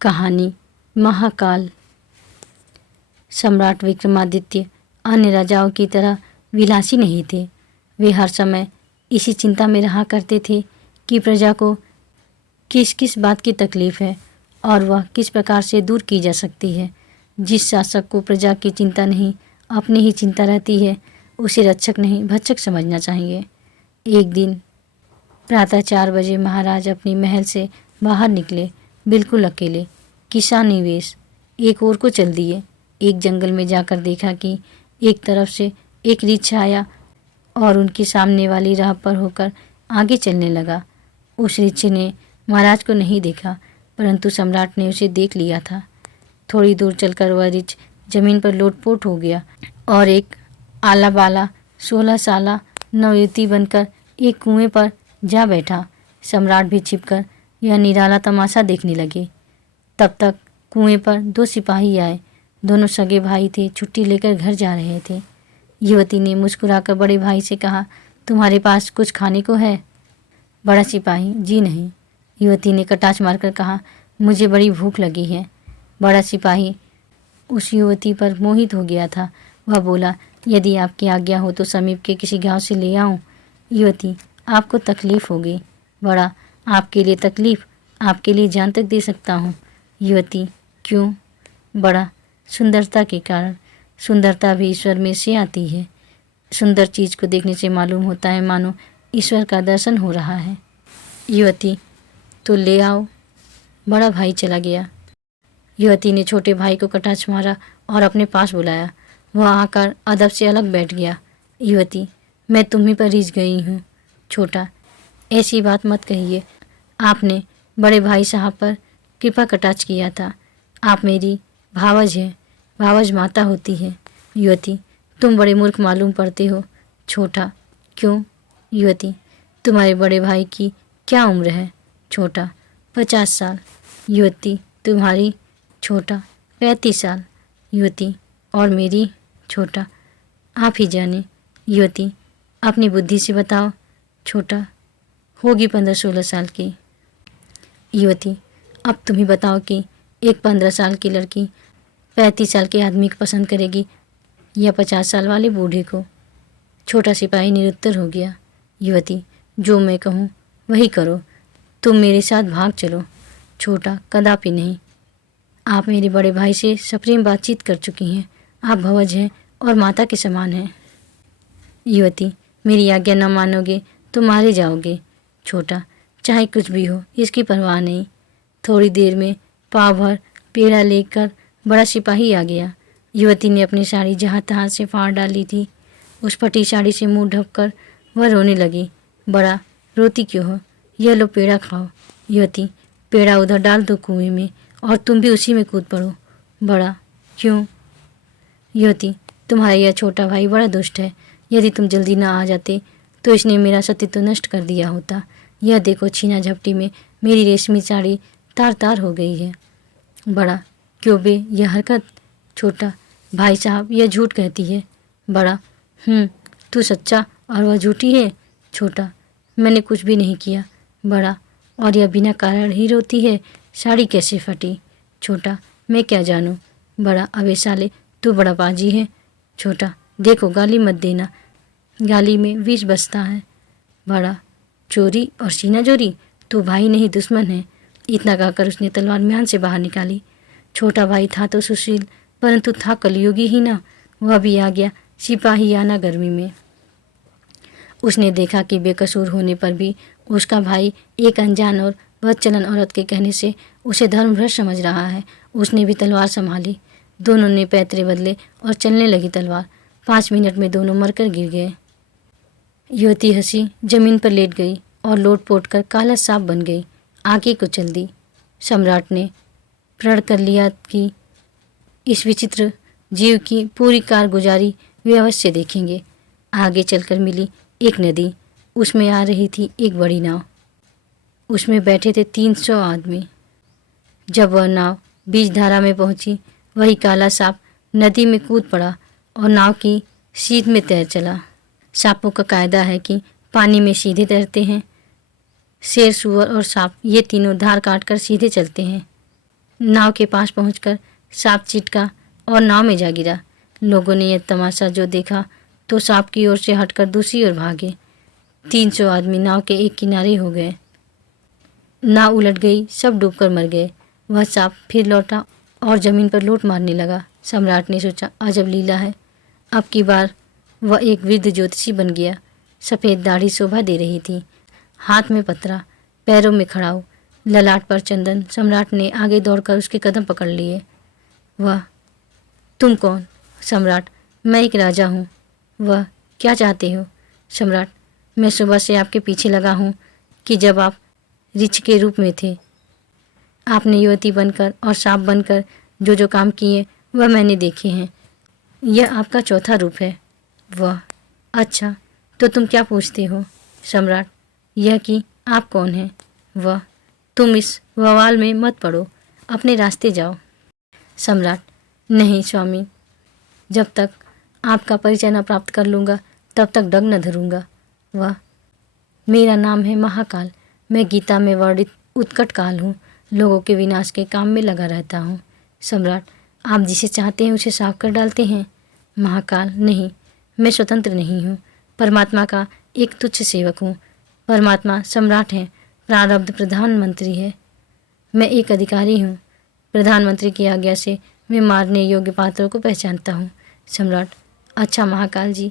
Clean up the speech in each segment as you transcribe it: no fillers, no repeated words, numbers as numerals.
कहानी महाकाल। सम्राट विक्रमादित्य अन्य राजाओं की तरह विलासी नहीं थे। वे हर समय इसी चिंता में रहा करते थे कि प्रजा को किस किस बात की तकलीफ है और वह किस प्रकार से दूर की जा सकती है। जिस शासक को प्रजा की चिंता नहीं, अपनी ही चिंता रहती है, उसे रक्षक नहीं भक्षक समझना चाहिए। एक दिन प्रातः 4 बजे महाराज अपनी महल से बाहर निकले, बिल्कुल अकेले, किसानी वेश। एक ओर को चल दिए। एक जंगल में जाकर देखा कि एक तरफ से एक रीछ आया और उनकी सामने वाली राह पर होकर आगे चलने लगा। उस रीछ ने महाराज को नहीं देखा, परंतु सम्राट ने उसे देख लिया था। थोड़ी दूर चलकर वह रीछ जमीन पर लोटपोट हो गया और एक आला बाला 16 साला नवयुवती बनकर एक कुएं पर जा बैठा। सम्राट भी छिपकर यह निराला तमाशा देखने लगे। तब तक कुएं पर 2 सिपाही आए। दोनों सगे भाई थे, छुट्टी लेकर घर जा रहे थे। युवती ने मुस्कुराकर बड़े भाई से कहा, तुम्हारे पास कुछ खाने को है? बड़ा सिपाही, जी नहीं। युवती ने कटाक्ष मारकर कहा, मुझे बड़ी भूख लगी है। बड़ा सिपाही उस युवती पर मोहित हो गया था। वह बोला, यदि आपकी आज्ञा हो तो समीप के किसी गांव से ले आऊं। युवती, आपको तकलीफ होगी। बड़ा, आपके लिए तकलीफ? आपके लिए जान तक दे सकता हूँ। युवती, क्यों? बड़ा, सुंदरता के कारण। सुंदरता भी ईश्वर में से आती है। सुंदर चीज को देखने से मालूम होता है मानो ईश्वर का दर्शन हो रहा है। युवती, तो ले आओ। बड़ा भाई चला गया। युवती ने छोटे भाई को कटाक्ष मारा और अपने पास बुलाया। वह आकर अदब से अलग बैठ गया। युवती, मैं तुम्ही पर रिझ गई हूँ। छोटा, ऐसी बात मत कहिए। आपने बड़े भाई साहब पर कृपा कटाक्ष किया था। आप मेरी भावज हैं, भावज माता होती है। युवती, तुम बड़े मूर्ख मालूम पड़ते हो। छोटा, क्यों? युवती, तुम्हारे बड़े भाई की क्या उम्र है? छोटा, 50 साल। युवती, तुम्हारी? छोटा, 35 साल। युवती, और मेरी? छोटा, आप ही जाने। युवती, अपनी बुद्धि से बताओ। छोटा, होगी 15-16 साल की। युवती, अब तुम ही बताओ कि एक 15 साल की लड़की 35 साल के आदमी को पसंद करेगी या 50 साल वाले बूढ़े को? छोटा सिपाही निरुत्तर हो गया। युवती, जो मैं कहूँ वही करो। तुम मेरे साथ भाग चलो। छोटा, कदापि नहीं। आप मेरे बड़े भाई से सप्रेम बातचीत कर चुकी हैं। आप भवज हैं और माता के समान हैं। युवती, मेरी आज्ञा न मानोगे तो मारे जाओगे। छोटा, चाहे कुछ भी हो, इसकी परवाह नहीं। थोड़ी देर में पाव भर पेड़ा लेकर बड़ा सिपाही आ गया। युवती ने अपनी साड़ी जहाँ तहाँ से फाड़ डाली थी। उस फटी साड़ी से मुंह ढककर वह रोने लगी। बड़ा, रोती क्यों हो? यह लो पेड़ा खाओ। युवती, पेड़ा उधर डाल दो कुएं में और तुम भी उसी में कूद पड़ो। बड़ा, क्यों? युवती, तुम्हारा यह छोटा भाई बड़ा दुष्ट है। यदि तुम जल्दी न आ जाते तो इसने मेरा सतीत्व नष्ट कर दिया होता। यह देखो, छीना झपटी में मेरी रेशमी साड़ी तार तार हो गई है। बड़ा, क्यों बे यह हरकत? छोटा, भाई साहब यह झूठ कहती है। बड़ा, तू सच्चा और वह झूठी है। छोटा, मैंने कुछ भी नहीं किया। बड़ा, और यह बिना कारण ही रोती है। साड़ी कैसे फटी? छोटा, मैं क्या जानूं। बड़ा, अबे साले, तू बड़ा बाजी है। छोटा, देखो गाली मत देना, गाली में विष बसता है। बड़ा, चोरी और सीना चोरी? तू भाई नहीं दुश्मन है। इतना कहकर उसने तलवार म्यान से बाहर निकाली। छोटा भाई था तो सुशील, परंतु था कलयुगी ही ना। वह भी आ गया सिपाही आना गर्मी में। उसने देखा कि बेकसूर होने पर भी उसका भाई एक अनजान और बदचलन औरत के कहने से उसे धर्मभ्रष्ट समझ रहा है। उसने भी तलवार संभाली। दोनों ने पैतरे बदले और चलने लगी तलवार। 5 मिनट में दोनों मरकर गिर गए। युवती हंसी, जमीन पर लेट गई और लोट पोट कर काला सांप बन गई। आगे को चल दी। सम्राट ने प्रण कर लिया कि इस विचित्र जीव की पूरी कारगुजारी वे अवश्य देखेंगे। आगे चलकर मिली एक नदी। उसमें आ रही थी एक बड़ी नाव। उसमें बैठे थे 300 आदमी। जब वह नाव बीच धारा में पहुंची, वही काला सांप नदी में कूद पड़ा और नाव की सीध में तैर चला। सांपों का कायदा है कि पानी में सीधे तैरते हैं। शेर, सुअर और सांप ये तीनों धार काट कर सीधे चलते हैं। नाव के पास पहुंचकर सांप चिटका और नाव में जा गिरा। लोगों ने यह तमाशा जो देखा तो सांप की ओर से हटकर दूसरी ओर भागे। 300 आदमी नाव के एक किनारे हो गए। नाव उलट गई, सब डूबकर मर गए। वह सांप फिर लौटा और जमीन पर लूट मारने लगा। सम्राट ने सोचा, अजब लीला है। अब की बार वह एक वृद्ध ज्योतिषी बन गया। सफ़ेद दाढ़ी शोभा दे रही थी, हाथ में पतरा, पैरों में खड़ाऊ, ललाट पर चंदन। सम्राट ने आगे दौड़कर उसके कदम पकड़ लिए। वह, तुम कौन? सम्राट, मैं एक राजा हूँ। वह, क्या चाहते हो? सम्राट, मैं सुबह से आपके पीछे लगा हूँ कि जब आप ऋछ के रूप में थे, आपने युवती बनकर और सांप बनकर जो जो काम किए वह मैंने देखे हैं। यह आपका चौथा रूप है। वह, अच्छा, तो तुम क्या पूछते हो? सम्राट, यह कि आप कौन हैं? वह, तुम इस बवाल में मत पड़ो, अपने रास्ते जाओ। सम्राट, नहीं स्वामी, जब तक आपका परिचय न प्राप्त कर लूँगा तब तक डग न धरूँगा। वह, मेरा नाम है महाकाल। मैं गीता में वर्णित उत्कट काल हूँ। लोगों के विनाश के काम में लगा रहता हूँ। सम्राट, आप जिसे चाहते हैं उसे साफ कर डालते हैं। महाकाल, नहीं, मैं स्वतंत्र नहीं हूँ, परमात्मा का एक तुच्छ सेवक हूँ। परमात्मा सम्राट हैं, प्रारब्ध प्रधानमंत्री है। मैं एक अधिकारी हूँ। प्रधानमंत्री की आज्ञा से मैं मारने योग्य पात्रों को पहचानता हूँ। सम्राट, अच्छा महाकाल जी,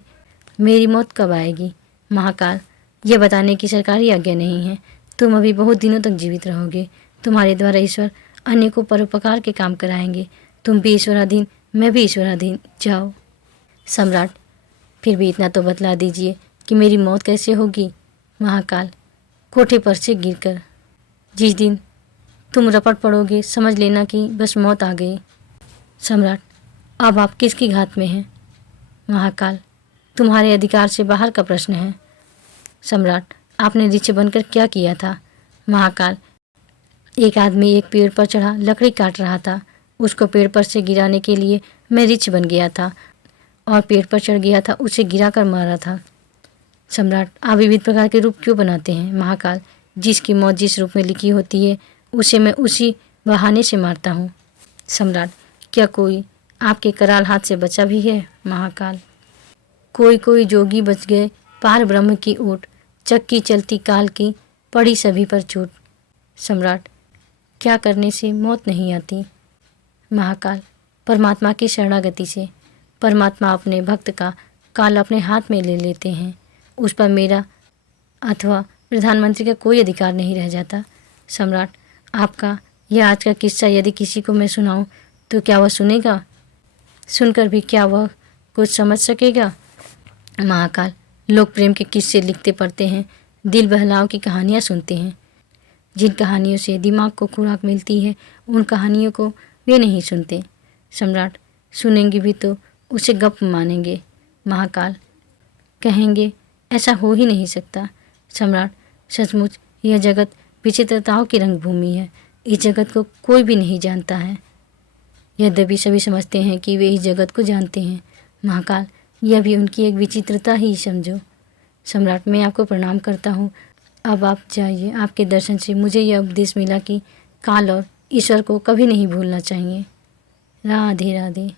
मेरी मौत कब आएगी? महाकाल, यह बताने की सरकारी आज्ञा नहीं है। तुम अभी बहुत दिनों तक जीवित रहोगे। तुम्हारे द्वारा ईश्वर अनेकों परोपकार के काम कराएंगे। तुम भी ईश्वराधीन, मैं भी ईश्वराधीन। जाओ। सम्राट, फिर भी इतना तो बतला दीजिए कि मेरी मौत कैसे होगी? महाकाल, कोठे पर से गिरकर। जिस दिन तुम रपट पड़ोगे समझ लेना कि बस मौत आ गई। सम्राट, अब आप किसकी घात में हैं? महाकाल, तुम्हारे अधिकार से बाहर का प्रश्न है। सम्राट, आपने ऋषि बनकर क्या किया था? महाकाल, एक आदमी एक पेड़ पर चढ़ा लकड़ी काट रहा था। उसको पेड़ पर से गिराने के लिए मैं ऋषि बन गया था और पेड़ पर चढ़ गया था, उसे गिरा कर मारा था। सम्राट, आप विविध प्रकार के रूप क्यों बनाते हैं? महाकाल, जिसकी मौत जिस रूप में लिखी होती है उसे मैं उसी बहाने से मारता हूँ। सम्राट, क्या कोई आपके कराल हाथ से बचा भी है? महाकाल, कोई कोई जोगी बच गए, पार ब्रह्म की ओट, चक्की चलती काल की, पड़ी सभी पर चोट। सम्राट, क्या करने से मौत नहीं आती? महाकाल, परमात्मा की शरणागति से। परमात्मा अपने भक्त का काल अपने हाथ में ले लेते हैं। उस पर मेरा अथवा प्रधानमंत्री का कोई अधिकार नहीं रह जाता। सम्राट, आपका यह आज का किस्सा यदि किसी को मैं सुनाऊं तो क्या वह सुनेगा? सुनकर भी क्या वह कुछ समझ सकेगा? महाकाल, लोग प्रेम के किस्से लिखते पढ़ते हैं, दिल बहलाव की कहानियाँ सुनते हैं। जिन कहानियों से दिमाग को खुराक मिलती है उन कहानियों को वे नहीं सुनते। सम्राट, सुनेंगे भी तो उसे गप मानेंगे। महाकाल, कहेंगे ऐसा हो ही नहीं सकता। सम्राट, सचमुच यह जगत विचित्रताओं की रंगभूमि है। इस जगत को कोई भी नहीं जानता है, यद्यपि सभी समझते हैं कि वे इस जगत को जानते हैं। महाकाल, यह भी उनकी एक विचित्रता ही समझो। सम्राट, मैं आपको प्रणाम करता हूँ। अब आप जाइए। आपके दर्शन से मुझे यह उपदेश मिला कि काल और ईश्वर को कभी नहीं भूलना चाहिए। राधे राधे।